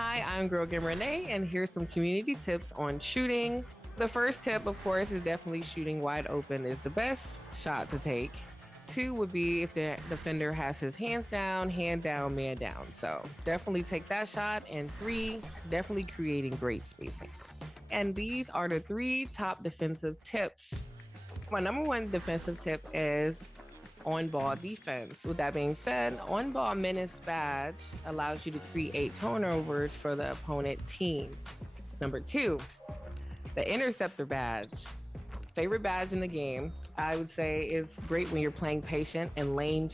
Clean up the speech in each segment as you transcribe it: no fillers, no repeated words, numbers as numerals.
Hi, I'm Girl Game Renee, and here's some community tips on shooting. The first tip, of course, is definitely shooting wide open is the best shot to take. Two would be if the defender has his hands down, hand down, man down. So definitely take that shot. And three, definitely creating great spacing. And these are the three top defensive tips. My number one defensive tip is on-ball defense. With that being said, on-ball menace badge allows you to create turnovers for the opponent team. Number two, the interceptor badge. Favorite badge in the game, I would say is great when you're playing patient and lane.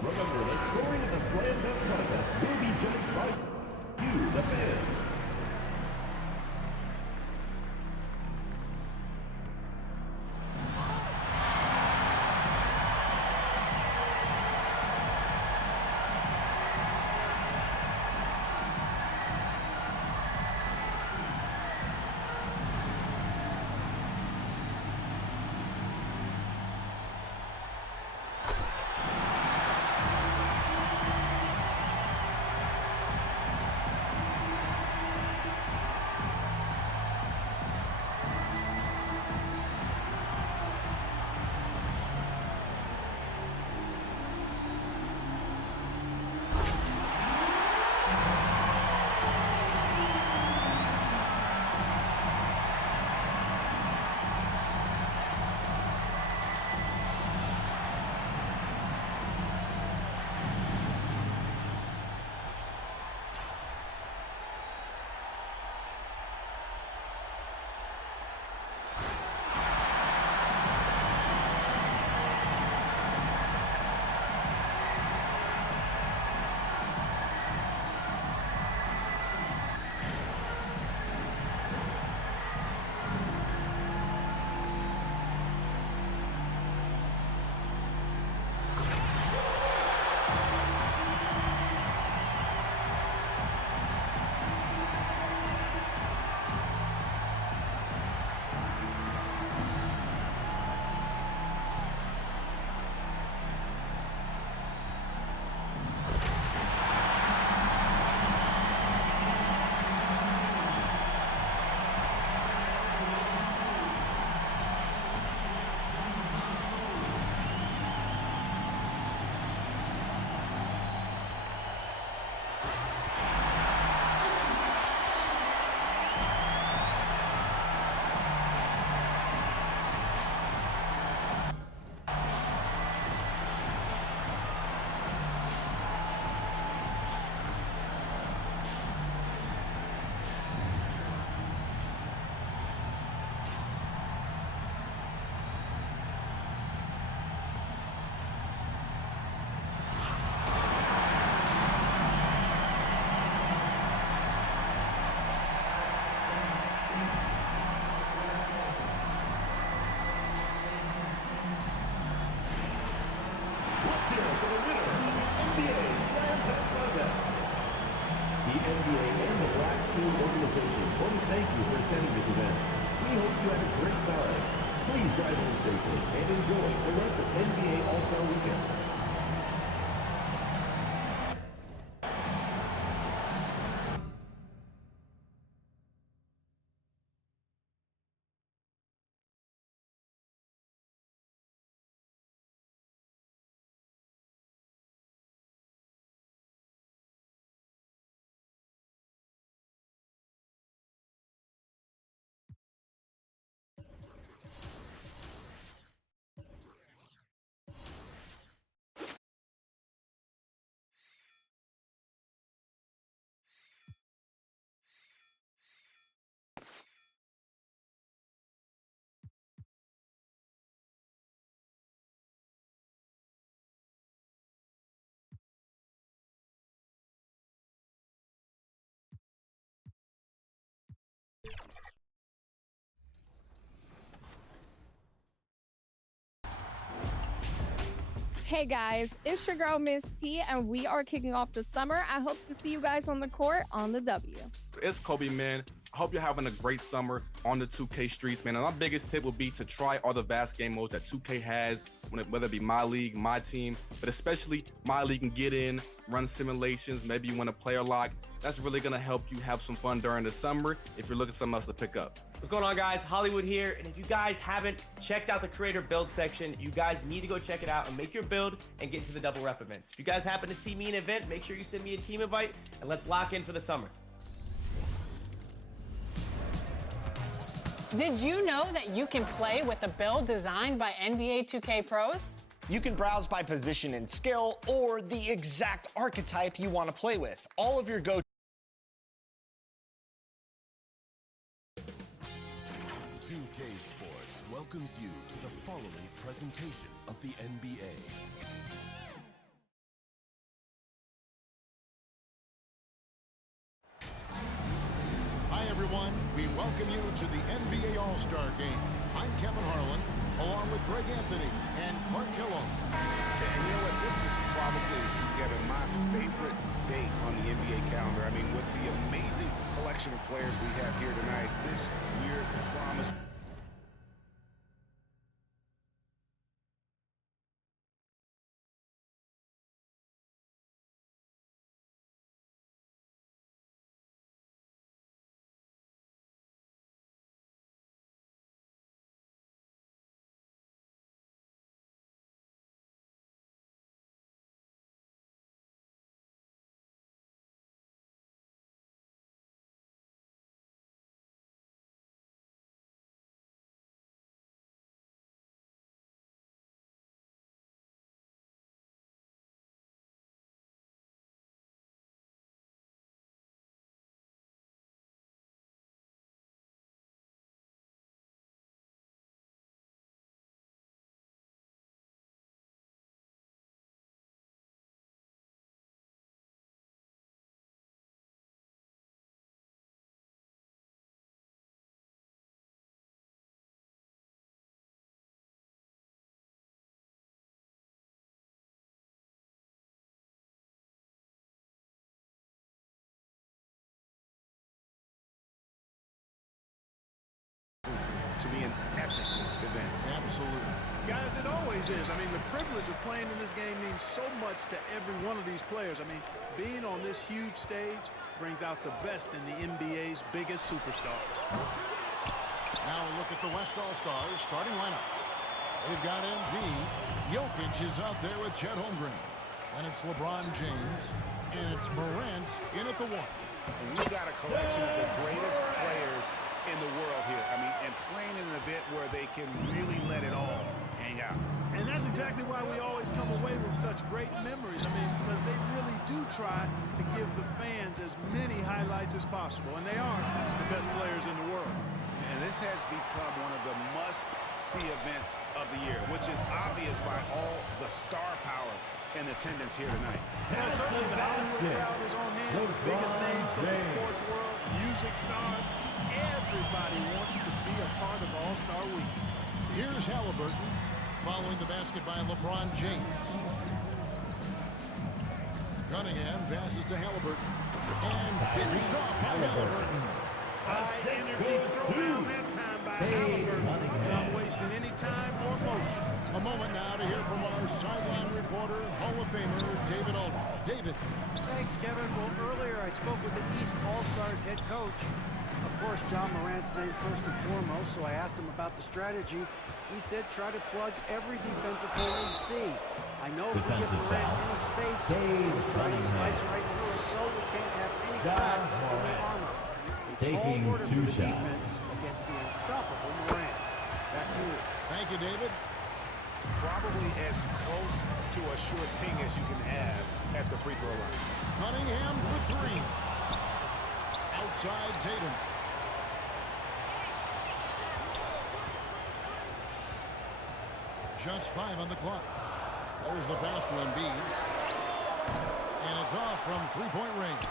Remember, the scoring of the slam dunk contest will be judged by you, the fans. the NBA, and the Black Team Organization want to thank you for attending this event. We hope you had a great time. Please drive home safely and enjoy the rest of NBA All-Star Weekend. Hey guys, it's your girl Miss T, and we are kicking off the summer. I hope to see you guys on the court on the W. It's Kobe, man. I hope you're having a great summer on the 2K streets, man. And my biggest tip would be to try all the vast game modes that 2K has, whether it be My League, My Team, but especially My League and get in, run simulations, maybe you want a player lock. That's really gonna help you have some fun during the summer if you're looking for something else to pick up. What's going on, guys? Hollywood here, and if you guys haven't checked out the creator build section, you guys need to go check it out and make your build and get into the double rep events. If you guys happen to see me in an event, make sure you send me a team invite and let's lock in for the summer. Did you know that you can play with a build designed by NBA 2K pros? You can browse by position and skill or the exact archetype you want to play with. All of your go 2K Sports welcomes you to the following presentation of the NBA. Hi everyone, we welcome you to the NBA All-Star Game. I'm Kevin Harlan, along with Greg Anthony and Clark Killam. And you know what, this is probably, Kevin, my favorite date on the NBA calendar. I mean, with the amazing collection of players we have here tonight, this year promised. To be an epic event. Absolutely. Guys, it always is. I mean, the privilege of playing in this game means so much to every one of these players. I mean, being on this huge stage brings out the best in the NBA's biggest superstars. Now a look at the West All-Stars starting lineup. They've got MP. Jokic is out there with Chet Holmgren. And it's LeBron James. And it's Morant in at the one. And you got a collection of the greatest players in the world here. I mean, and playing in an event where they can really let it all hang out. And that's exactly why we always come away with such great memories. I mean, because they really do try to give the fans as many highlights as possible. And they are the best players in the world. And this has become one of the must-see events of the year, which is obvious by all the star power in attendance here tonight. Yeah, certainly the Hollywood crowd is on hand. The biggest names from the sports world, music stars. Everybody wants to be a part of All-Star Week. Here's Halliburton following the basket by LeBron James. Cunningham passes to Halliburton. And Halliburton. High energy throwdown that time by Halliburton. Not wasting any time or motion. A moment now to hear from our sideline reporter, Hall of Famer David Aldridge. David. Thanks, Kevin. Well, earlier I spoke with the East All-Stars head coach. Of course, John Morant's named first and foremost, so I asked him about the strategy. He said try to plug every defensive hole we see. I know if we give Morant any space, he'll try and slice right through us, so we can't have any cracks in the armor. A tall order for the defense against the unstoppable Morant. Back to you. Thank you, David. Probably as close to a sure thing as you can have at the free throw line. Cunningham for three. Outside Tatum. Just 5 on the clock. There's the pass to Embiid. And it's off from three-point range.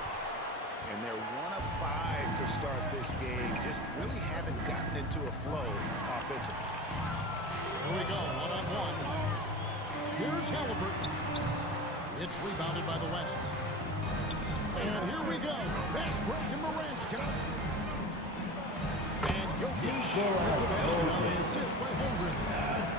And they're 1 of 5 to start this game. Just really haven't gotten into a flow offensively. Here we go, one-on-one. Here's Halliburton. It's rebounded by the West. And here we go. Fast break and Morant's got it. And Jokic with the basket on the assist by Holmgren.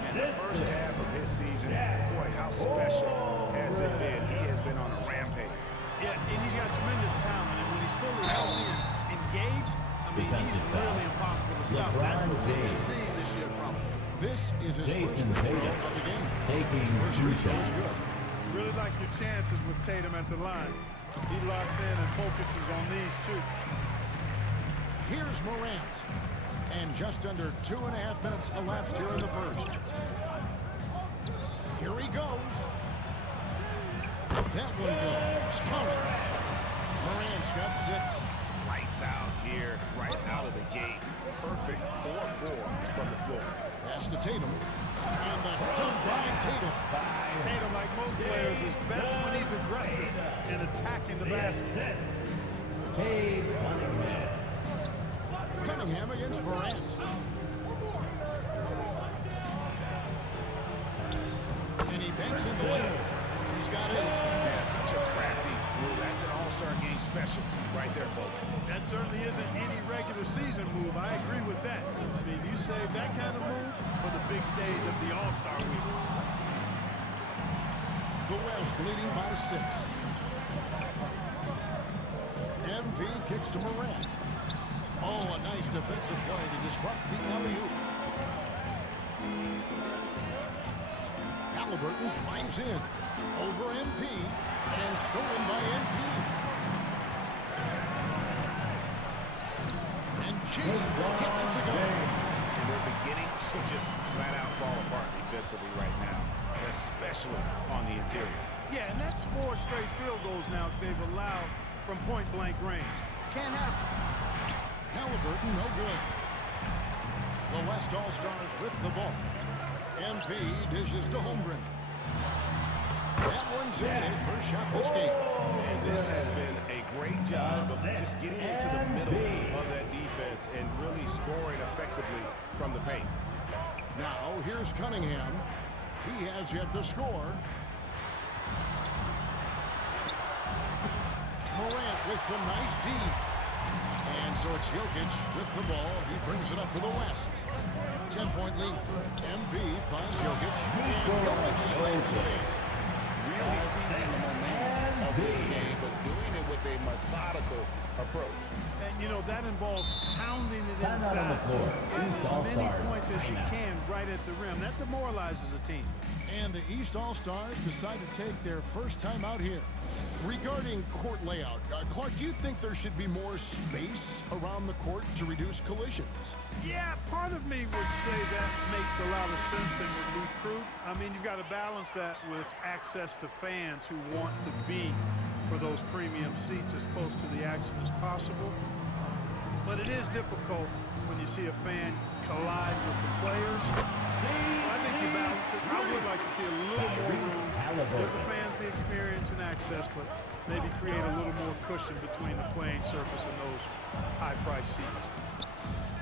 And the first half of his season, boy, how special has it been? He has been on a rampage. Yeah, and he's got tremendous talent, and when he's fully healthy and engaged, I mean, he's really impossible to stop. That's what we've been seeing this year from him. This is his first free throw of the game. First free throw is good. Really like your chances with Tatum at the line. He locks in and focuses on these two. Here's Morant. And just under 2.5 minutes elapsed here in the first. Here he goes. That one goes. Counter. Morant's got 6. Lights out here, right out of the gate. Perfect 4-4 from the floor. Pass to Tatum. And the dunk by Tatum. Tatum, like most players, is best when he's aggressive and attacking the basket. Cunningham against Morant. And he banks in the lane. He's got 8. Yeah, such a crafty move. That's an all-star game special right there, folks. That certainly isn't any regular season move. I agree with that. I mean, you save that kind of move for the big stage of the All-Star week. The West leading by 6. MV kicks to Morant. Oh, a nice defensive play to disrupt the alley-oop. Halliburton drives in. Over MP. And stolen by MP. And James gets it to go. And they're beginning to just flat-out fall apart defensively right now, especially on the interior. Yeah, and that's 4 straight field goals now they've allowed from point-blank range. Can't happen. Halliburton, no good. The West All-Stars with the ball. MP dishes to Holmgren. That one's in his first shot this game. And this has been a great job of just getting into the middle of that defense and really scoring effectively from the paint. Now, here's Cunningham. He has yet to score. Morant with some nice D. And so it's Jokic with the ball. He brings it up to the West. 10-point lead. MP finds Jokic. And Jokic slams it in. Really seizing the momentum of this game, but doing it with a methodical approach. And, you know, that involves pounding it inside. Getting as many points as you can right at the rim. That demoralizes a team. And the East All-Stars decide to take their first time out here. Regarding court layout, Clark, do you think there should be more space around the court to reduce collisions? Yeah, part of me would say that makes a lot of sense and would be crude. I mean, you've got to balance that with access to fans who want to be for those premium seats as close to the action as possible. But it is difficult when you see a fan collide with the players. I think you balance it. I would like to see a little more room, give the fans the experience and access, but maybe create a little more cushion between the playing surface and those high-priced seats.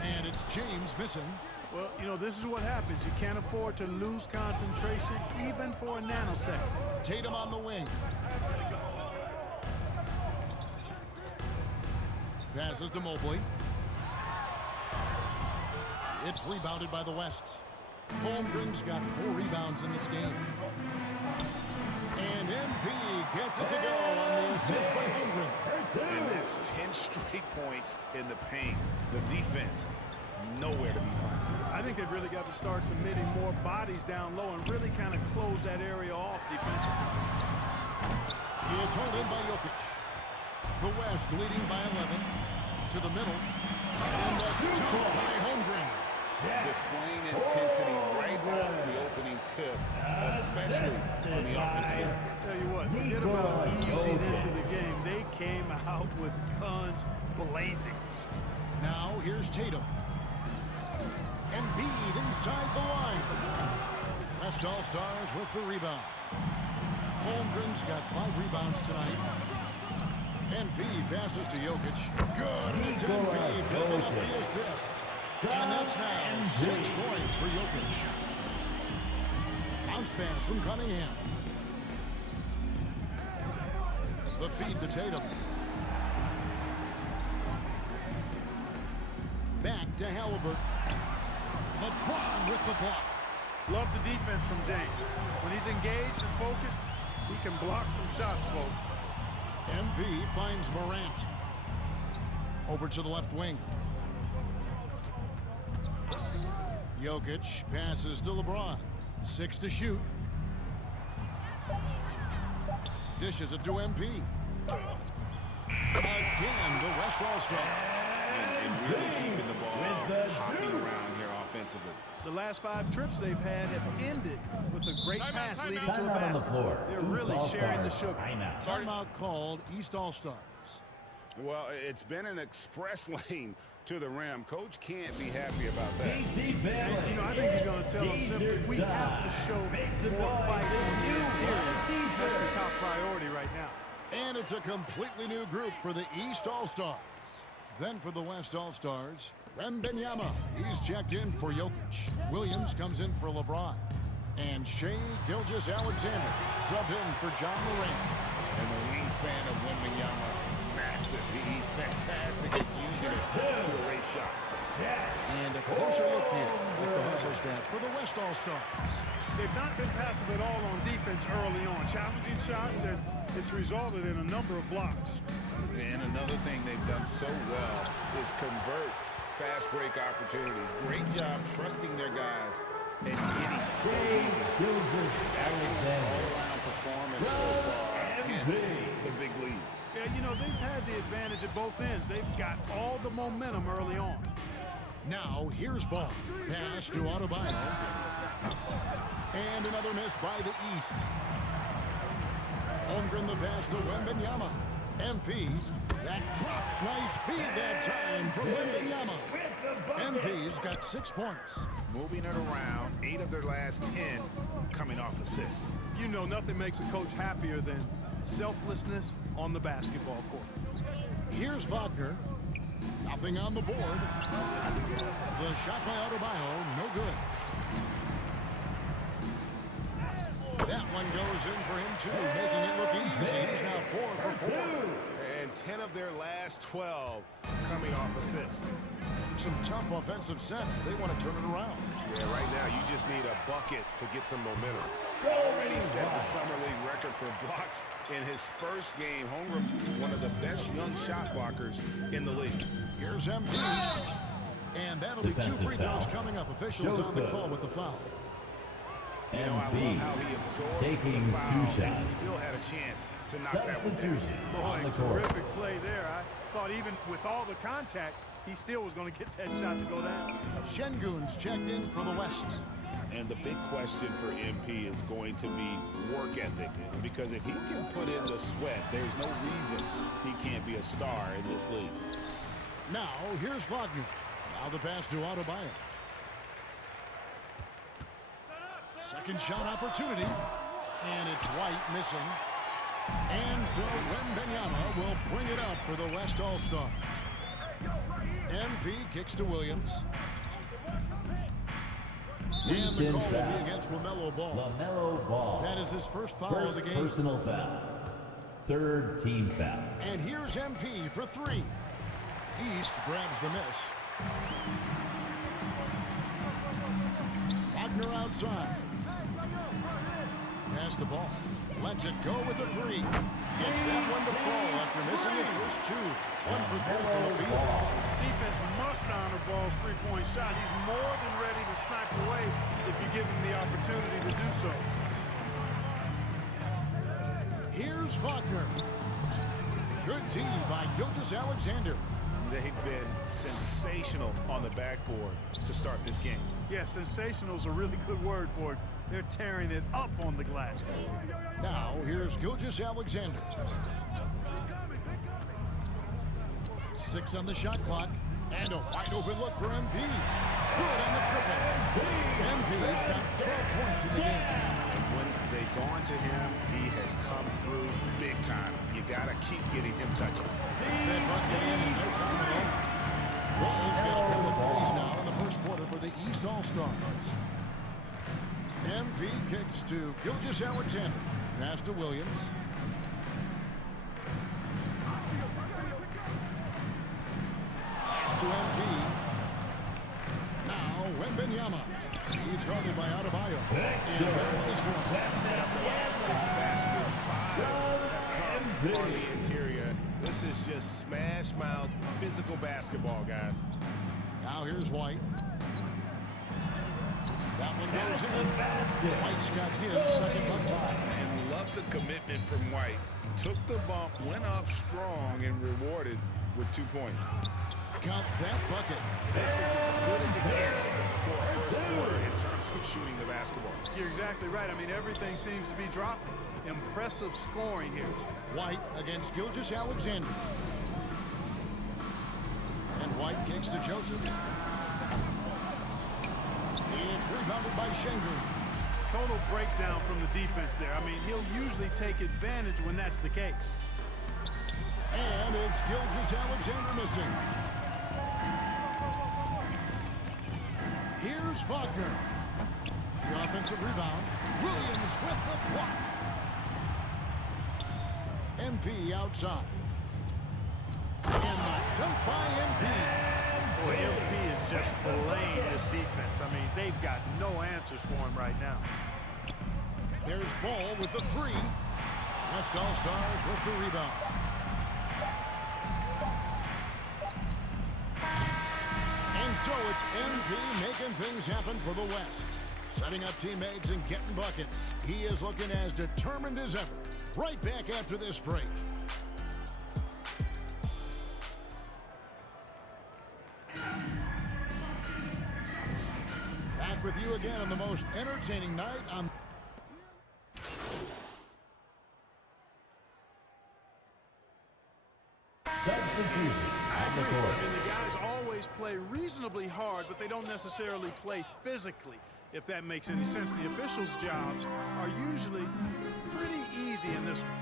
And it's James missing. Well, you know, this is what happens. You can't afford to lose concentration even for a nanosecond. Tatum on the wing. passes to Mobley. It's rebounded by the West. Holmgren's got 4 rebounds in this game. And MP gets it to go on the assist by Holmgren. And that's 10 straight points in the paint. The defense, nowhere to be found. I think they've really got to start committing more bodies down low and really kind of close that area off defensively. It's held in by Jokic. The West leading by 11. To the middle. And the jump by Holmgren. Displaying intensity right off the opening tip, especially on the offensive end. Tell you what, forget about easing into the game. They came out with guns blazing. Now here's Tatum. Embiid inside the line. West All-Stars with the rebound. Holmgren's got 5 rebounds tonight. Embiid passes to Jokic. Good, and it's Embiid picking up the assist. And that's now 6 points for Jokic. Bounce pass from Cunningham. The feed to Tatum. Back to Halliburton. LeBron with the block. Love the defense from James. When he's engaged and focused, he can block some shots, folks. MP finds Morant. Over to the left wing. Jokic passes to LeBron. 6 to shoot. Dishes it to MP. Again, the West All-Star. And really keeping the ball hopping around here offensively. The last 5 trips they've had have ended with a great pass leading to a basket. They're really sharing the sugar. Timeout called, East All-Stars. Well, it's been an express lane to the rim. Coach can't be happy about that. And, you know, I think he's going to tell them simply, we have to show more fight on the interior. That's the top priority right now. And it's a completely new group for the East All-Stars. Then for the West All-Stars, Wembanyama. He's checked in for Jokic. Williams comes in for LeBron. And Shai Gilgeous-Alexander subbed in for John Morant. And the wingspan of Wembanyama, massive. He's fantastic at using it to erase shots. And a closer look here at the hustle stats for the West All-Stars. They've not been passive at all on defense early on. Challenging shots, and it's resulted in a number of blocks. And another thing they've done so well is convert fast break opportunities. Great job trusting their guys and getting all-around performance so far. Hence the big lead. Yeah, you know, they've had the advantage at both ends. They've got all the momentum early on. Now, here's ball. Pass to Adebayo. And another miss by the East. Holmgren the pass to Wembanyama. MP, that drops. Nice feed that time from Wembanyama. MP's got 6 points. Moving it around, 8 of their last 10 coming off assists. You know, nothing makes a coach happier than selflessness on the basketball court. Here's Wagner. Nothing on the board. The shot by Adebayo, no good. That one goes in for him, too, making it look easy. He's now 4 for 4. And 10 of their last 12 coming off assists. Some tough offensive sets. They want to turn it around. Yeah, right now you just need a bucket to get some momentum. Already set the Summer League record for blocks in his first game. Holmgren, one of the best young shot blockers in the league. Here's MP. And that'll be 2 free throws coming up. Officials on the call with the foul. You know, I love how he absorbed taking the foul 2 shots. and still had a chance to knock that one down. Boy, terrific play there. I thought even with all the contact, he still was going to get that shot to go down. Şengün's checked in for the West. And the big question for MP is going to be work ethic. Because if he can put in the sweat, there's no reason he can't be a star in this league. Now, here's Wagner. Now the pass to Adebayo. Second shot opportunity. And it's White missing. And so Wembanyama will bring it up for the West All-Stars. MP kicks to Williams. And the call will be against LaMelo Ball. LaMelo Ball. That is his first foul of the game. Personal foul. 3rd team foul. And here's MP for 3. East grabs the miss. Wagner outside. Pass the ball. Lets it go with the three. Gets that one to fall after missing his first two. 1 for 3 from the field. Defense must honor Ball's three-point shot. He's more than ready to snipe away if you give him the opportunity to do so. Here's Wagner. Good D by Gilgeous-Alexander. They've been sensational on the backboard to start this game. Yeah, sensational is a really good word for it. They're tearing it up on the glass. Now, here's Gilgeous-Alexander. 6 on the shot clock. And a wide open look for MP. Good on the triple. MP's got 12 points in the game. And when they've gone to him, he has come through big time. You got to keep getting him touches. That bucket in and no time at all. Ball's got a couple of threes now in the first quarter for the East All-Stars. MP kicks to Gilgeous-Alexander. Pass to Williams. Pass to MP. Now Wembanyama. He's guarded by Adebayo. And that is one. 6 baskets, 5 on the interior. This is just smash-mouth physical basketball, guys. Now here's White. That one goes in. White's got his second bucket. And love the commitment from White. Took the bump, went up strong, and rewarded with 2 points. Count that bucket. This is as good as it gets for a first quarter in terms of shooting the basketball. You're exactly right. I mean, everything seems to be dropping. Impressive scoring here. White against Gilgeous-Alexander. And White kicks to Joseph. It's rebounded by Schengen. Total breakdown from the defense there. I mean, he'll usually take advantage when that's the case. And it's Gilgeous-Alexander missing. Here's Wagner. The offensive rebound. Williams with the block. MP outside. And the dunk by MP. Boy, MP is just filleting this defense. I mean, they've got no answers for him right now. There's Ball with the three. West All-Stars with the rebound. And so it's MP making things happen for the West. Setting up teammates and getting buckets. He is looking as determined as ever. Right back after this break. Back with you again on the most entertaining night on... Substitution on the I court. mean, the guys always play reasonably hard, but they don't necessarily play physically, if that makes any sense. The officials' jobs are usually pretty easy in this one.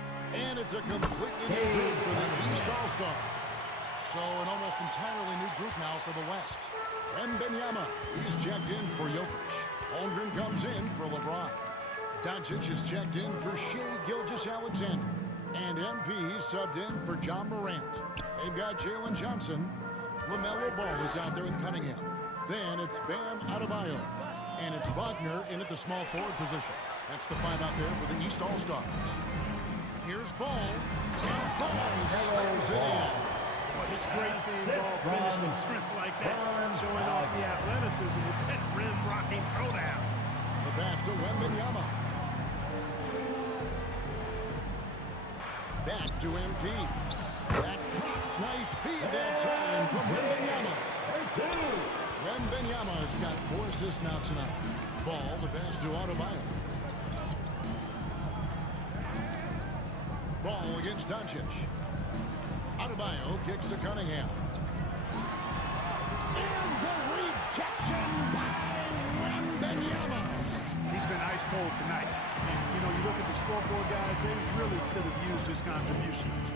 And it's a completely new group for the East All-Stars. So an almost entirely new group now for the West. Wembanyama, he's checked in for Jokic. Holmgren comes in for LeBron. Doncic is checked in for Shai Gilgeous-Alexander. And MP subbed in for John Morant. They've got Jalen Johnson. LaMelo Ball is out there with Cunningham. Then it's Bam Adebayo. And it's Wagner in at the small forward position. That's the five out there for the East All-Stars. Here's Ball. And Ball slams it in. Boy, it's great seeing Ball finish with strength like that, showing off the athleticism with that rim-rocking throwdown. The pass to Wembanyama. Back to MP. That drops. Nice feed that time from Wembanyama. Wembanyama has got 4 assists now tonight. Ball, the pass to Adebayo. Ball against Doncic. Adebayo kicks to Cunningham. And the rejection by Wembanyama. He's been ice cold tonight. And, you know, you look at the scoreboard, guys, they really could have used his contributions.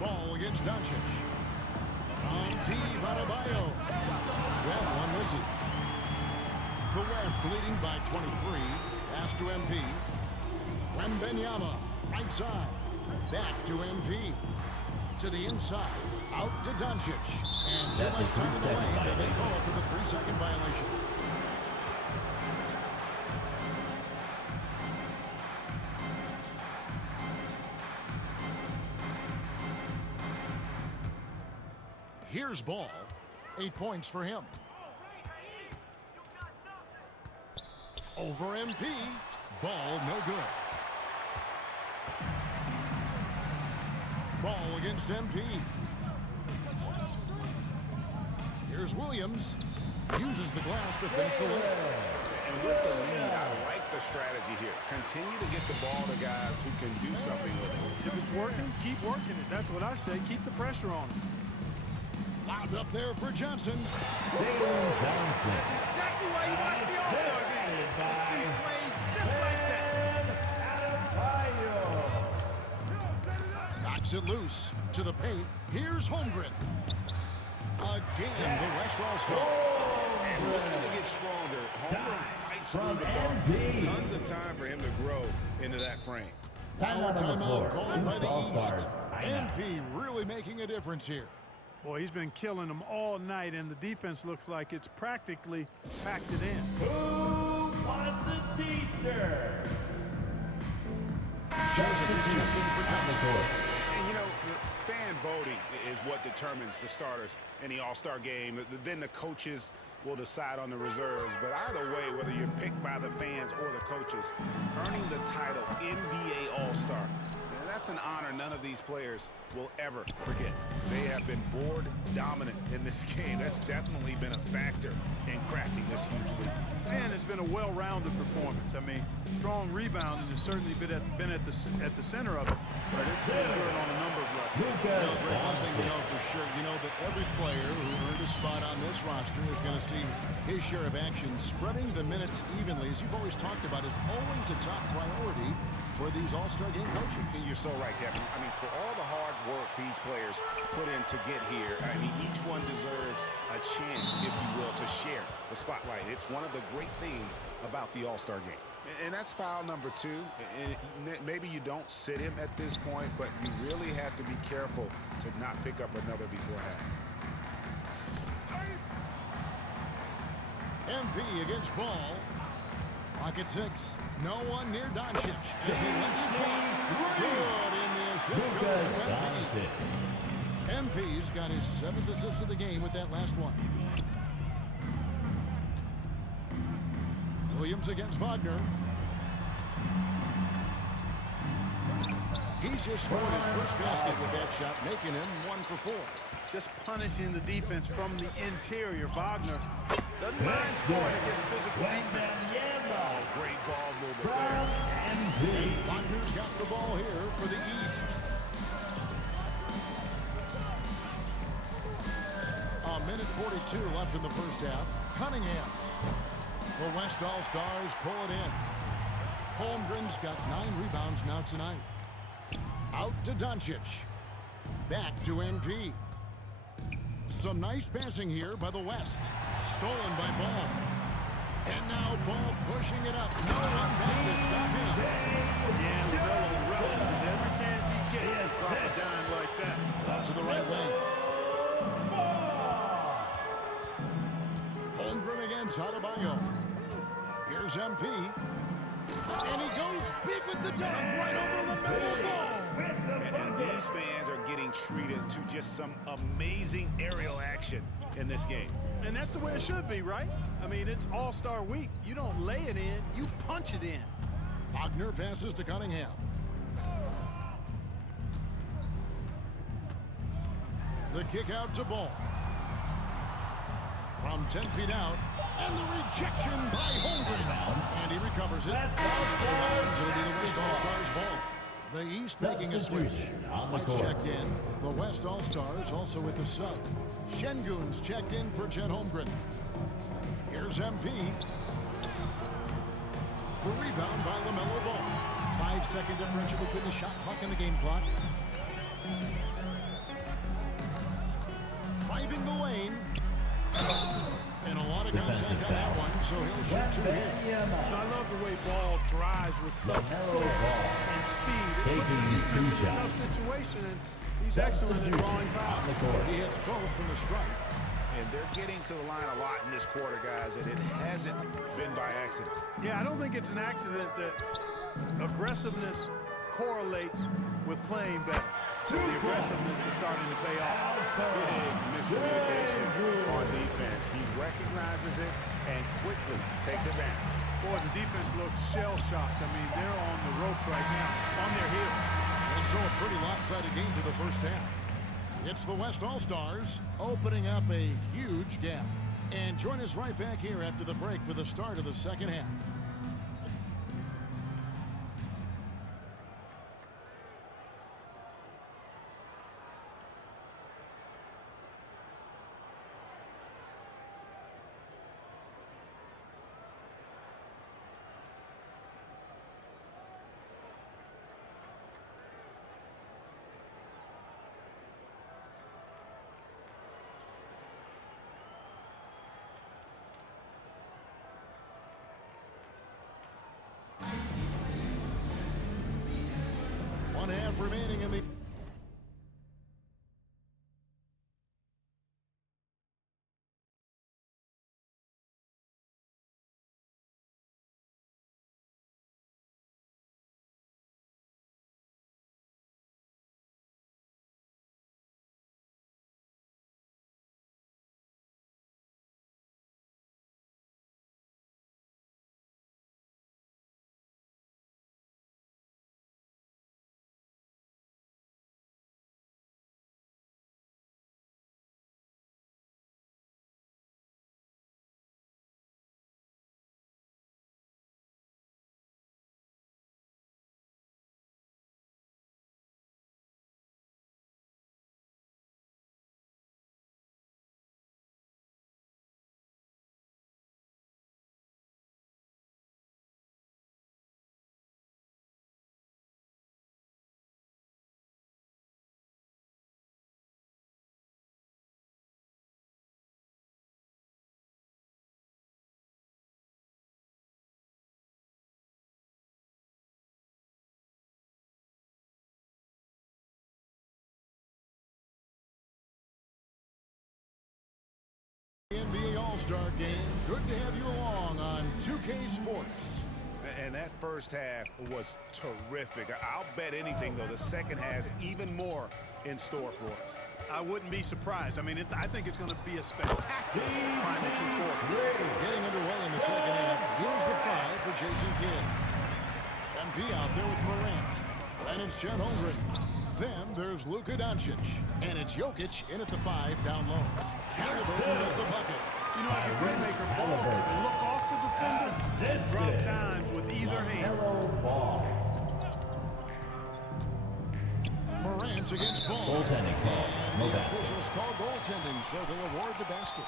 Ball against Doncic. On deep, Adebayo. That one misses. The West leading by 23. Pass to MP. Wembanyama, right side. Back to MP. To the inside. Out to Doncic. And too much time in the lane. They get called for the 3-second violation. Here's Ball. 8 points for him. Over MP. Ball no good. Ball against MP. Here's Williams. Uses the glass to finish the layup. And with the lead, I like the strategy here. Continue to get the ball to guys who can do something with it. If it's working, keep working it. That's what I say. Keep the pressure on him. Lobbed up there for Johnson. Jalen Johnson. That's exactly why you watch the All-Star game. To see plays just like that. Knocks it loose to the paint. Here's Holmgren. Again, the West All-Star. And looking to get stronger. Holmgren fights through the ball. Tons of time for him to grow into that frame. Timeout called by the East. MP really making a difference here. Boy, he's been killing them all night, and the defense looks like it's practically packed it in. Who wants a T-shirt? And you know, the fan voting is what determines the starters in the All-Star game. Then the coaches will decide on the reserves. But either way, whether you're picked by the fans or the coaches, earning the title NBA All-Star, that's an honor none of these players will ever forget. They have been board dominant in this game. That's definitely been a factor in crafting this huge lead. And it's been a well-rounded performance. I mean, strong rebounding has certainly been at the center of it, but it's been good on a number of levels. Greg, one thing we know for sure, you know that every player who earned a spot on this roster is going to see his share of action. Spreading the minutes evenly, as you've always talked about, is always a top priority for these All-Star game coaches. And you're so right, Kevin. I mean, for all the hard work these players put in to get here, I mean, each one deserves a chance, if you will, to share the spotlight. It's one of the great things about the All-Star game. And that's foul number 2. And maybe you don't sit him at this point, but you really have to be careful to not pick up another before half. MP against Ball. Pocket 6. No one near Doncic as he lets it fly. Good in the assist goes to MP. MP's got his 7th assist of the game with that last one. Williams against Wagner. He's just scored his first basket with that shot, making him 1 for 4. Just punishing the defense from the interior. Wagner doesn't mind scoring against physical defense. Great ball movement there. And Wagner's got the ball here for the East. A minute 42 left in the first half. Cunningham. The West All-Stars pull it in. Holmgren's got 9 rebounds now tonight. Out to Doncic. Back to MP. Some nice passing here by the West. Stolen by Ball. And now Ball pushing it up. No one back to stop him. Yeah, LaMelo relishes every chance he gets to drop a dime like that. Out to the right wing. Holmgren against Adebayo. Here's MP. And he goes big with the dunk right over LaMelo Ball. And these fans are getting treated to just some amazing aerial action in this game. And that's the way it should be, right? I mean, it's All-Star week. You don't lay it in, you punch it in. Wagner passes to Cunningham. The kick out to Ball. From 10 feet out. And the rejection by Holmgren. And he recovers it. It'll be the West All-Stars ball. The East making a switch. White's checked in. The West All-Stars also with the sub. Şengün's checked in for Chet Holmgren. Here's MP. The rebound by LaMelo Ball. 5-second differential between the shot clock and the game clock. Driving the lane. And a lot of guys offensive foul. So he'll shoot two here. I love the way Ball drives with such force and speed. It puts the Taking defense two in a shots. tough situation, and he's excellent at drawing fouls. On the court. He hits both from the strike. And they're getting to the line a lot in this quarter, guys, and it hasn't been by accident. Yeah, I don't think it's an accident that aggressiveness correlates with playing better. So the aggressiveness is starting to pay off. Big miscommunication on defense. He recognizes it and quickly takes advantage. Boy, the defense looks shell-shocked. I mean, they're on the ropes right now, on their heels. And so a pretty lopsided game to the first half. It's the West All-Stars opening up a huge gap. And join us right back here after the break for the start of the second half. One half remaining in the... NBA All-Star Game. Good to have you along on 2K Sports. And that first half was terrific. I'll bet anything, though, the second has even more in store for us. I wouldn't be surprised. I mean, I think it's going to be a spectacular final two quarters. Getting underway in the second half. Here's the five for Jason Kidd. MP out there with Morant. And it's Chet Holmgren. Then there's Luka Doncic. And it's Jokic in at the five down low. Halliburton with the bucket. You know, as a playmaker, Ball can look off the defender and drop dimes with either hand. Morant against Ball. Goaltending call. No The basket. officials call goaltending, so they'll award the basket.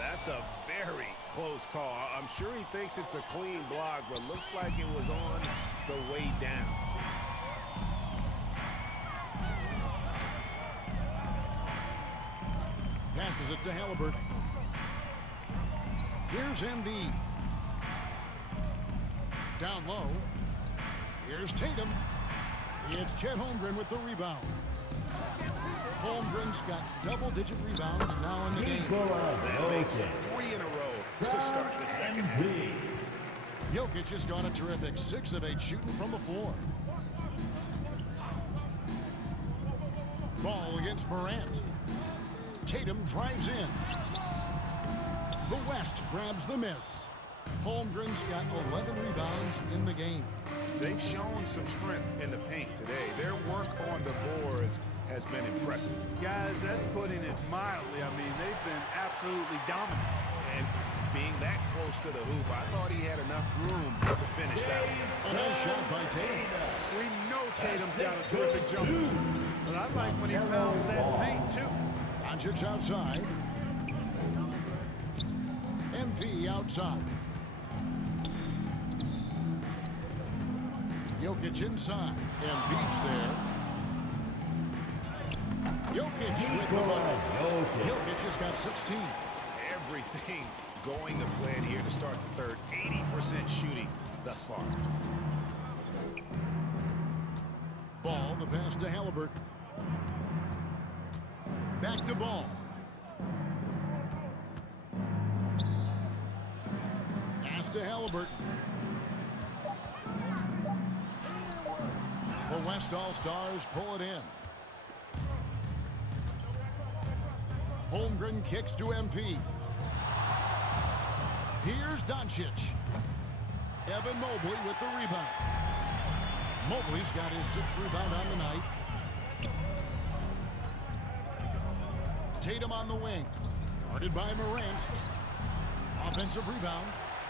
That's a very close call. I'm sure he thinks it's a clean block, but looks like it was on the way down. Passes it to Halliburton. Here's Embiid. Down low. Here's Tatum. It's Chet Holmgren with the rebound. Holmgren's got double-digit rebounds now in the game. That makes 3 in a row to start the second half. Jokic has gone a terrific 6 of 8 shooting from the floor. Ball against Morant. Tatum drives in. The West grabs the miss. Holmgren's got 11 rebounds in the game. They've shown some strength in the paint today. Their work on the boards has been impressive. Guys, that's putting it mildly. I mean, they've been absolutely dominant. And being that close to the hoop, I thought he had enough room to finish that one. A nice shot by Tatum. We know Tatum's got a terrific jumper, but I like when he pounds that paint, too. Doncic outside. MP outside. Jokic inside. Embiid's there. Jokic with the ball. Jokic has got 16. Everything going to plan here to start the third. 80% shooting thus far. Ball, the pass to Halliburton. Back to Ball. Pass to Halliburton. The West All-Stars pull it in. Holmgren kicks to MP. Here's Doncic. Evan Mobley with the rebound. Mobley's got his 6th rebound on the night. Tatum on the wing. Guarded by Morant. Offensive rebound.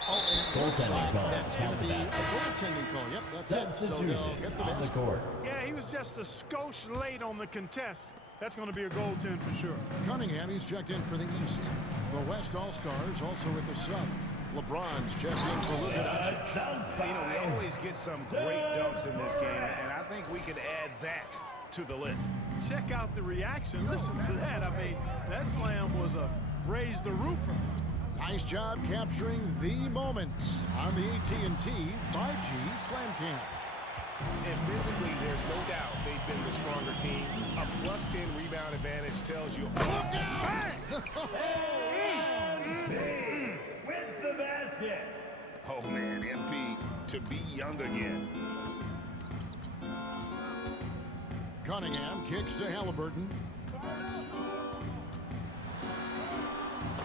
Oh, and it looks like that's going to be a goaltending call. Yep, that's it. So they'll get the basket. Yeah, he was just a skosh late on the contest. That's going to be a goaltend for sure. Cunningham, he's checked in for the East. The West All-Stars also with the sub. LeBron's checked in for Luka Doncic. You know, we always get some great dunks in this game, and I think we could add that to the list. Check out the reaction. Listen to that. I mean, that slam was a raise the roofer. Nice job capturing the moments on the AT&T 5G Slam Cam. And physically, there's no doubt they've been the stronger team. A +10 rebound advantage tells you. Look out! With the basket. Oh, man, MP to be young again. Cunningham kicks to Halliburton.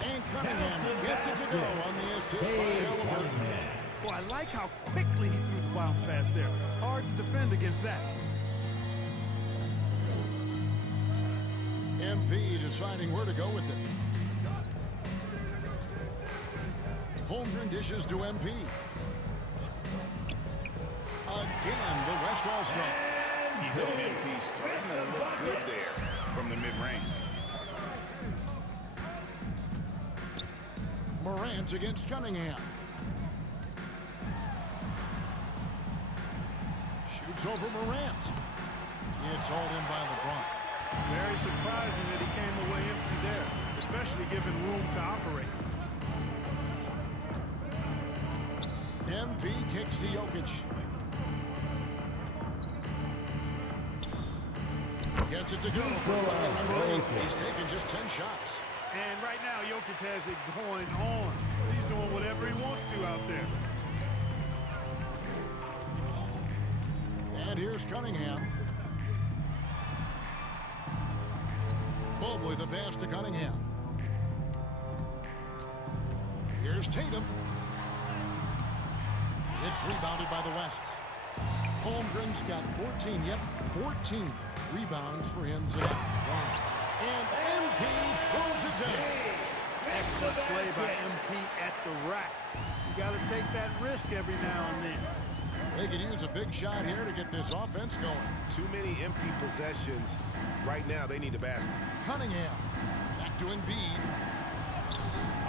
And Cunningham gets it to go on the assist by Halliburton. Boy, I like how quickly he threw the bounce pass there. Hard to defend against that. MP deciding where to go with it. Holmgren dishes to MP. Again, the West All-Stars. You know, MP starting to look good there from the mid-range. Morant against Cunningham. Shoots over Morant. It's hauled in by LeBron. Very surprising that he came away empty there, especially given room to operate. MP kicks to Jokic. Gets it to go for bucket number 8. He's taken just 10 shots. And right now, Jokic has it going on. He's doing whatever he wants to out there. And here's Cunningham. Mobley the pass to Cunningham. Here's Tatum. It's rebounded by the West. Holmgren's got 14, 14 rebounds for him tonight. And MP throws it down. Excellent play by MP at the rack. You got to take that risk every now and then. They could use a big shot here to get this offense going. Too many empty possessions. Right now, they need a basket. Cunningham. Back to Embiid.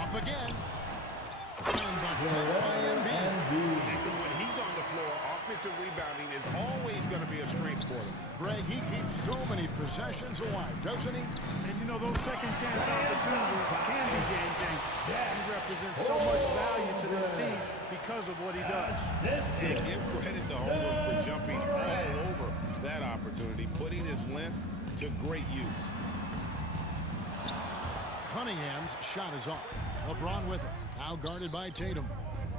Up again. And by Embiid. And when he's on the floor, offensive rebounding is always going to be a strength for them. Greg, he keeps so many possessions alive, doesn't he? And you know, those second chance opportunities can be game-changing. He represents so much value to this team because of what he does. And give credit to Holmgren for jumping all over that opportunity, putting his length to great use. Cunningham's shot is off. LeBron with it. Now guarded by Tatum.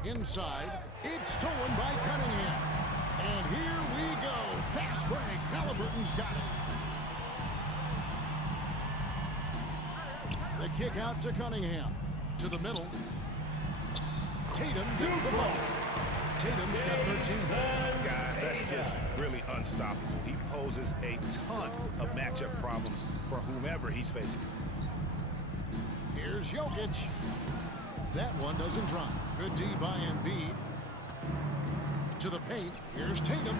Inside, it's stolen by Cunningham. And here we go. Fast break. Halliburton's got it. The kick out to Cunningham. To the middle. Tatum gets the ball. Tatum's got 13. Guys, that's just really unstoppable. He poses a ton of matchup problems for whomever he's facing. Here's Jokic. That one doesn't drop. Good D by Embiid. To the paint. Here's Tatum.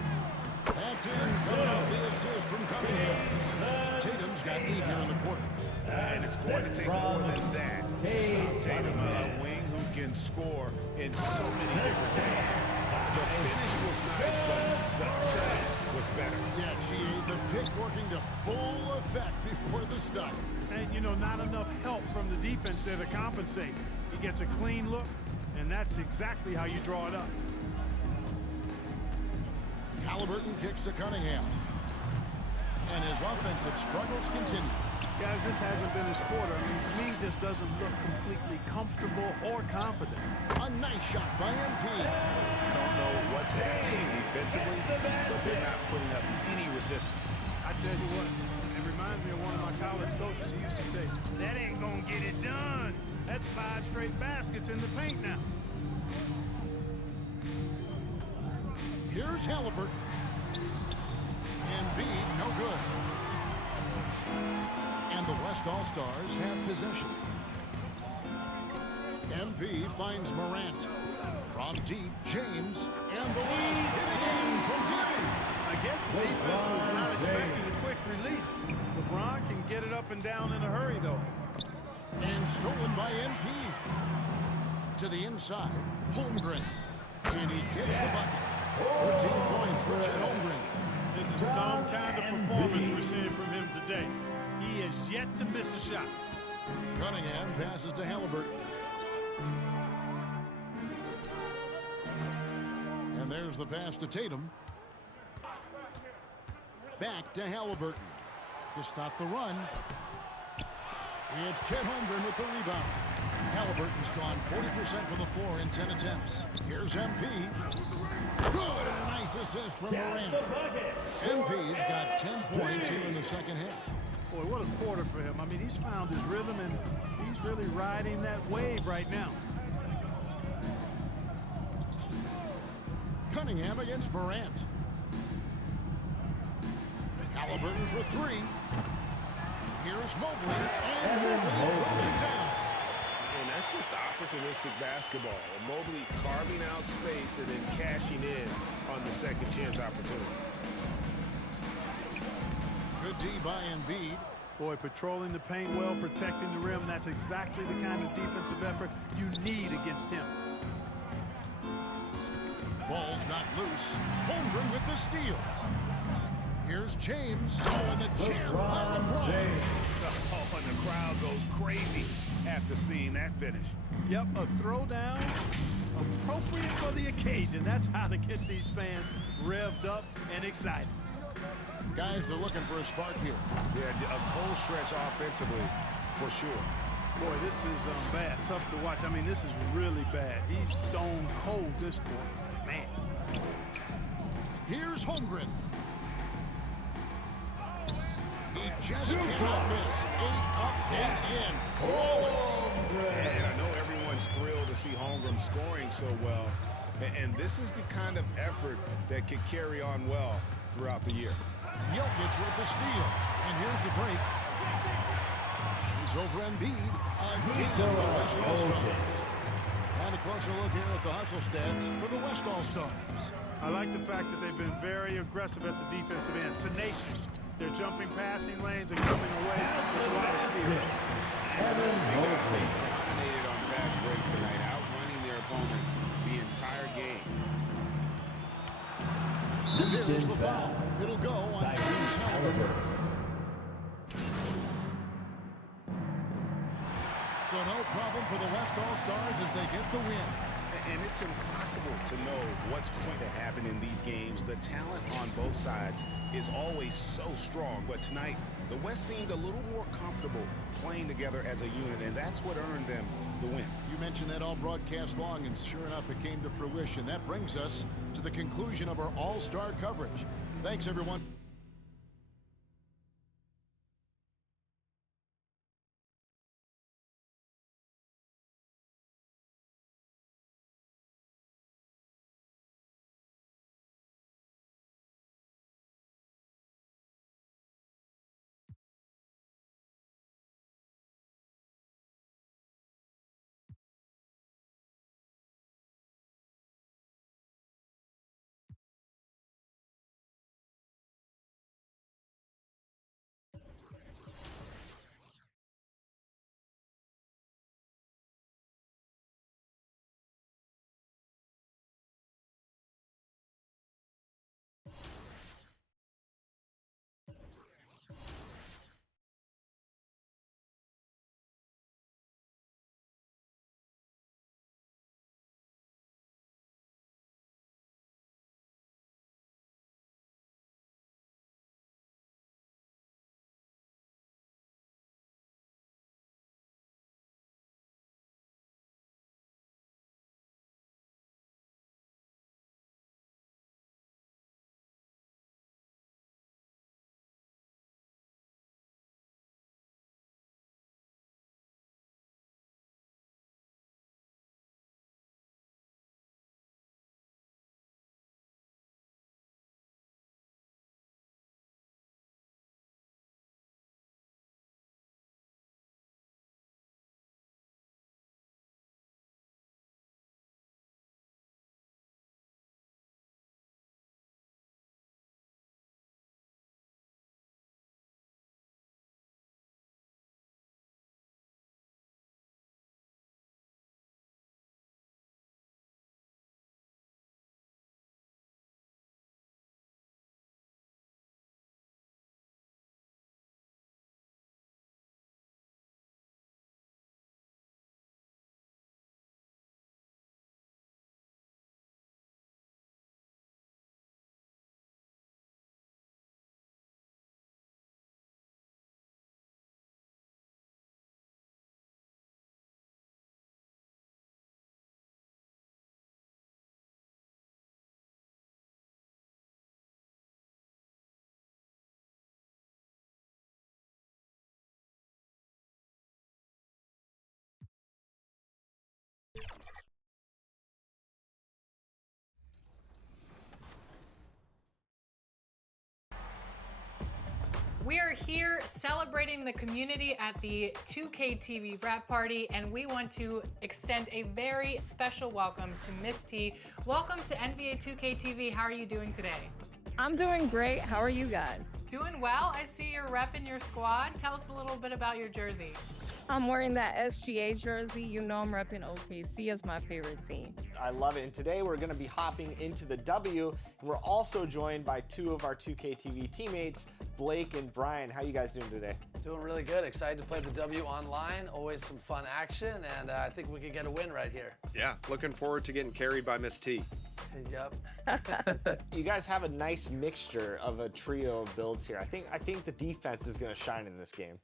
That's in. Coming off the assist from Cunningham. Tatum's got 8 here in the quarter. And it's going to take more than that to stop Tatum, a wing who can score in so many different ways. The finish was nice, but the setup was better. Yeah, the pick working to full effect before the stuff. And, you know, not enough help from the defense there to compensate. He gets a clean look, and that's exactly how you draw it up. Halliburton kicks to Cunningham. And his offensive struggles continue. Guys, this hasn't been his quarter. I mean, to me, he just doesn't look completely comfortable or confident. A nice shot by MP. Don't know what's happening defensively, but they're not putting up any resistance. I tell you what, it reminds me of one of my college coaches. He used to say, that ain't gonna get it done. That's 5 straight baskets in the paint now. Here's Halliburton. Embiid, no good. And the West All-Stars have possession. MP finds Morant. From deep, James, and the West hit again from deep. I guess the defense was not expecting a quick release. LeBron can get it up and down in a hurry, though. And stolen by MP. To the inside, Holmgren. And he gets the bucket. 13 points for Chet Holmgren. This is some kind of performance we're seeing from him today. He has yet to miss a shot. Cunningham passes to Halliburton. And there's the pass to Tatum. Back to Halliburton to stop the run. It's Chet Holmgren with the rebound. Halliburton's gone 40% from the floor in 10 attempts. Here's MP. Good, and a nice assist from Morant. MP's got 10 points here in the second half. Boy, what a quarter for him. I mean, he's found his rhythm, and he's really riding that wave right now. Cunningham against Morant. Halliburton for 3. Here's Mobley, and Mobley throws it down. And that's just opportunistic basketball. Mobley carving out space and then cashing in on the second chance opportunity. Good D by Embiid. Boy, patrolling the paint well, protecting the rim. That's exactly the kind of defensive effort you need against him. Ball's not loose. Holmgren with the steal. Here's James. Oh, and the jam by LeBron. Oh, and the crowd goes crazy after seeing that finish. Yep, a throwdown appropriate for the occasion. That's how to get these fans revved up and excited. Guys are looking for a spark here. Yeah, a cold stretch offensively, for sure. Boy, this is bad. Tough to watch. I mean, this is really bad. He's stone cold this quarter. Man. Here's Holmgren. He just cannot miss. 8 up and in. Flawless. And I know everyone's thrilled to see Holmgren scoring so well. And this is the kind of effort that could carry on well throughout the year. Jokic with the steal. And here's the break. Shoots over Embiid. Again, the West All-Stars. And a closer look here at the hustle stats for the West All-Stars. I like the fact that they've been very aggressive at the defensive end. Tenacious. They're jumping passing lanes and coming away with a lot of steals. They dominated on fast breaks tonight, outrunning their opponent the entire game. And there's the foul. It'll go on James Halliburton. So no problem for the West All-Stars as they get the win. And it's impossible to know what's going to happen in these games. The talent on both sides is always so strong. But tonight, the West seemed a little more comfortable playing together as a unit, and that's what earned them the win. You mentioned that all broadcast long, and sure enough, it came to fruition. That brings us to the conclusion of our All-Star coverage. Thanks, everyone. here celebrating the community at the 2K TV wrap party, and we want to extend a very special welcome to Miss T. Welcome to NBA 2K TV. How are you doing today? I'm doing great. How are you guys? Doing well. I see you're repping your squad. Tell us a little bit about your jersey. I'm wearing that SGA jersey. You know I'm repping OKC as my favorite team. I love it. And today we're going to be hopping into the W. And we're also joined by two of our 2K TV teammates, Blake and Brian. How you guys doing today? Doing really good. Excited to play the W online. Always some fun action, and I think we could get a win right here. Yeah, looking forward to getting carried by Miss T. Yep. You guys have a nice mixture of a trio of builds here. I think the defense is going to shine in this game.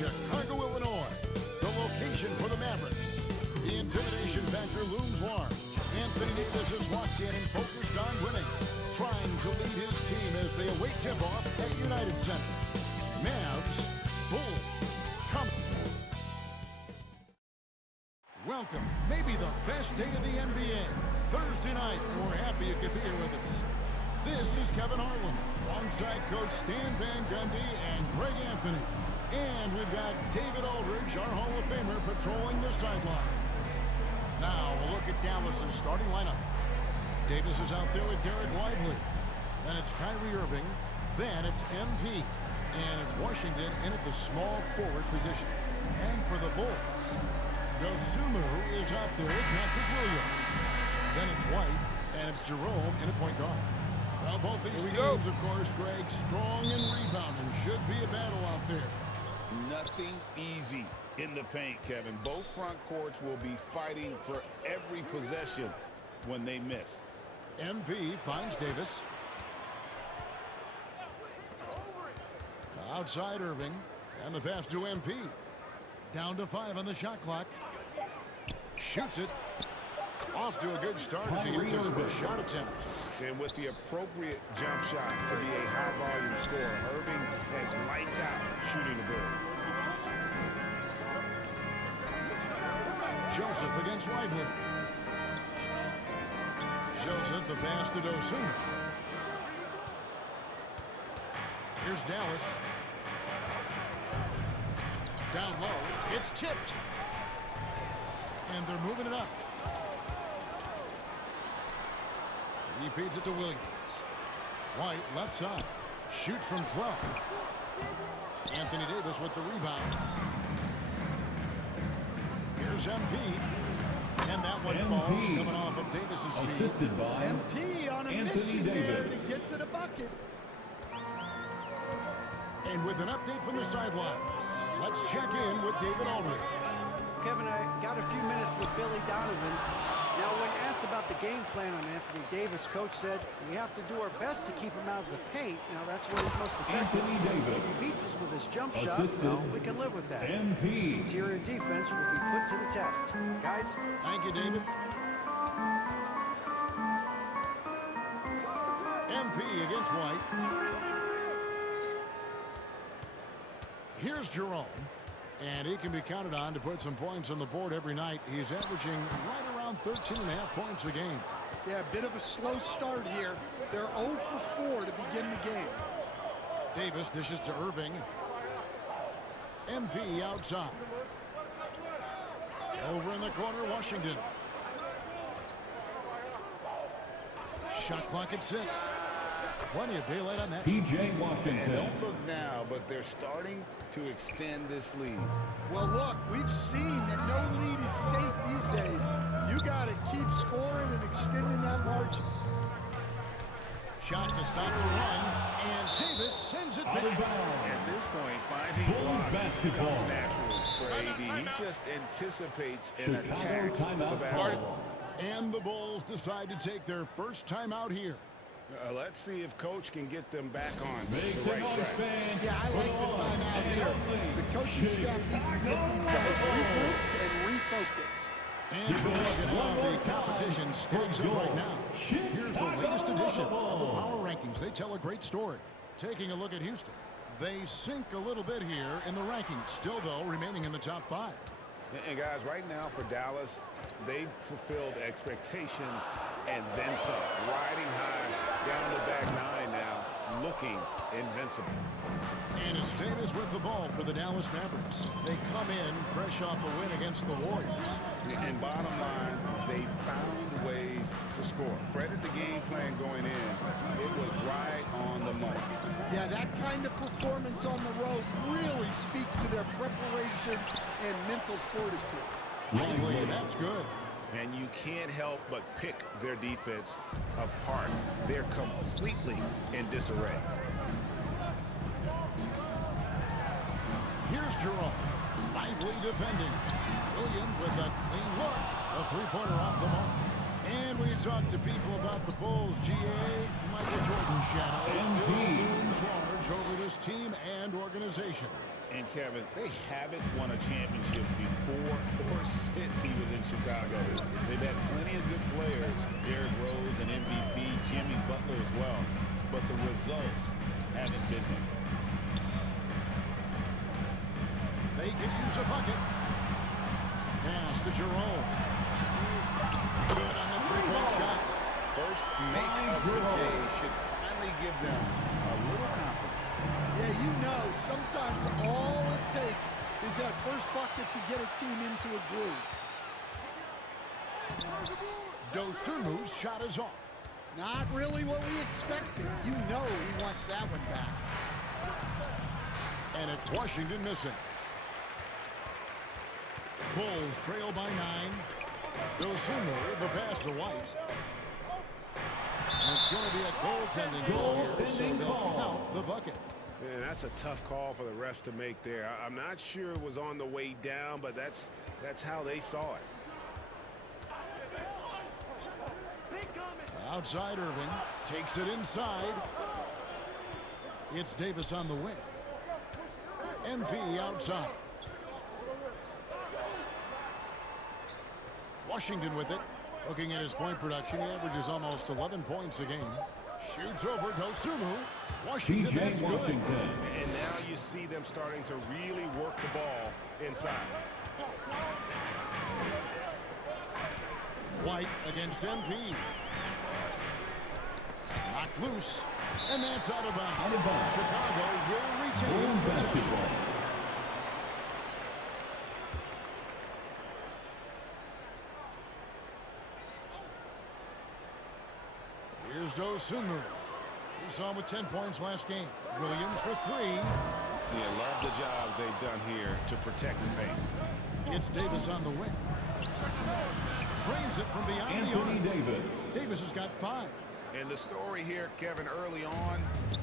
Chicago, Illinois, the location for the Mavericks. The intimidation factor looms large. Anthony Davis is locked in and focused on winning, trying to lead his team as they await tip-off at United Center. Mavs, Bulls, come. Welcome, maybe the best day of the NBA, Thursday night, and we're happy you could be here with us. This is Kevin Harlan, alongside Coach Stan Van Gundy and Greg Anthony. And we've got David Aldridge, our Hall of Famer, patrolling the sideline. Now we'll look at Dallas's starting lineup. Davis is out there with Derek Lively. Then it's Kyrie Irving. Then it's MP. And it's Washington in at the small forward position. And for the Bulls, Dosunmu is out there with Patrick Williams. Then it's White, and it's Jerome in at point guard. Well, both these teams, of course, Greg, strong and rebounding. Should be a battle out there. Nothing easy in the paint, Kevin. Both front courts will be fighting for every possession when they miss. MP finds Davis. Outside Irving, and the pass to MP. Down to 5 on the shot clock. Shoots it. Off to a good start as he hits his first shot attempt. And with the appropriate jump shot to be a high-volume scorer, Irving has lights out shooting the ball. Joseph against Lively. Joseph, the pass to Dosunmu. Here's Dallas. Down low. It's tipped. And they're moving it up. He feeds it to Williams. White, left side. Shoots from 12. Anthony Davis with the rebound. Here's MP. And that one falls coming off of Davis's feet. MP on a mission there to get to the bucket. And with an update from the sidelines, let's check in with David Aldridge. Kevin, I got a few minutes with Billy Donovan. Now, when asked about the game plan on Anthony Davis, Coach said, we have to do our best to keep him out of the paint. Now, that's what he's most effective. If he beats us with his jump shot, well, we can live with that. Interior defense will be put to the test. Guys? Thank you, David. MP against White. Here's Jerome. And he can be counted on to put some points on the board every night. He's averaging right around 13.5 points a game. Yeah, a bit of a slow start here. They're 0 for 4 to begin the game. Davis dishes to Irving. MP outside. Over in the corner, Washington. Shot clock at 6. Plenty of daylight on that. PJ Washington. And don't look now, but they're starting to extend this lead. Well, look, we've seen that no lead is safe these days. You got to keep scoring and extending that margin. Shot to stop the run, and Davis sends it back. At this point, finding blocks becomes natural for AD. He just anticipates and attacks the basketball. And the Bulls decide to take their first timeout here. Let's see if Coach can get them back on Make the right track. Yeah, I like the timeout here. The coaching staff needs to get these guys regrouped and refocused. And for looking at the competition stacks up right now. Here's the latest edition of the Power Rankings. They tell a great story. Taking a look at Houston. They sink a little bit here in the rankings. Still, though, remaining in the top 5. And guys, right now for Dallas, they've fulfilled expectations and then some. Riding high down the back nine now, looking invincible. And it's Davis with the ball for the Dallas Mavericks. They come in fresh off a win against the Warriors. And bottom line, they found ways to score. Credit the game plan going in. It was right on the money. Yeah, that kind of performance on the road really speaks to their preparation and mental fortitude. Likely, that's good. And you can't help but pick their defense apart. They're completely in disarray. Here's Jerome. Lively defending. Williams with a clean look. A three-pointer off the mark. And we talk to people about the Bulls. GA, Michael Jordan's shadow still looms large over this team and organization. And Kevin, they haven't won a championship before or since he was in Chicago. They've had plenty of good players. Derrick Rose, an MVP, Jimmy Butler as well. But the results haven't been there. They could use a bucket. Pass to Jerome. Good on the three-point shot. First make of the day should finally give them a little confidence. Yeah, you know, sometimes all it takes is that first bucket to get a team into a groove. Dosunmu's shot is off. Not really what we expected. You know he wants that one back. And it's Washington missing. Bulls trail by 9. Dosunmu, the pass to White. And it's going to be a goaltending call here, so they'll count the bucket. And that's a tough call for the refs to make there. I'm not sure it was on the way down, but that's how they saw it. Outside Irving. Takes it inside. It's Davis on the wing. MP outside. Washington with it. Looking at his point production, he averages almost 11 points a game. Shoots over Dosunmu. Washington, that's good. And now you see them starting to really work the ball inside. White against MP. Knocked loose. And that's out of bounds. Chicago will retain possession. Here's Dosunmu. We saw him with 10 points last game. Williams for 3. Yeah, love the job they've done here to protect the paint. It's Davis on the wing. Trains it from beyond the arc. Davis has got 5. And the story here, Kevin, early on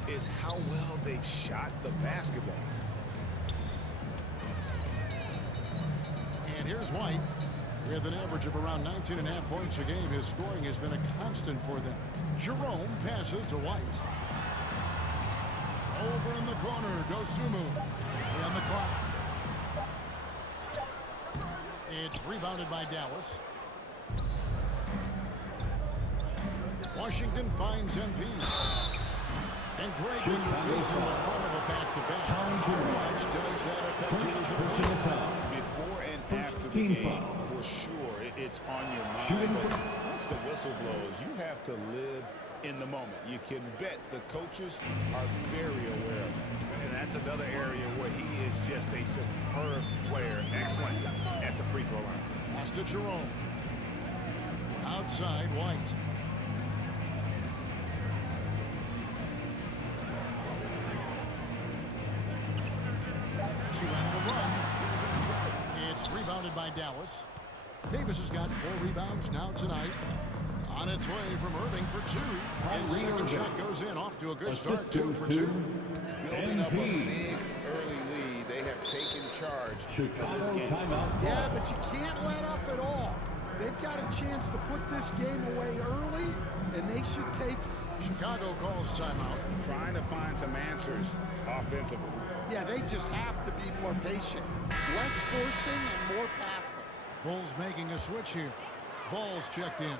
is how well they've shot the basketball. And here's White. With an average of around 19.5 points a game, his scoring has been a constant for them. Jerome passes to White. Over in the corner, Dosunmu. On the clock. It's rebounded by Dallas. Washington finds MP. And Greg, when you're facing the front of a back-to-back, how much does that affect you as a player? Before and after the game, for sure, it's on your mind. But once the whistle blows, you have to live in the moment. You can bet the coaches are very aware of it. And that's another area where he is just a superb player. Excellent at the free throw line. Pass to Jerome. Outside, White. To end the run. It's rebounded by Dallas. Davis has got 4 rebounds now tonight. On its way from Irving for 2. His second shot goes in, off to a good start. 2 for 2. Building up a big early lead. They have taken charge of this game. Yeah, but you can't let up at all. They've got a chance to put this game away early, and they should take it. Chicago calls timeout. Trying to find some answers offensively. Yeah, they just have to be more patient. Less forcing and more passing. Bulls making a switch here. Ball's checked in.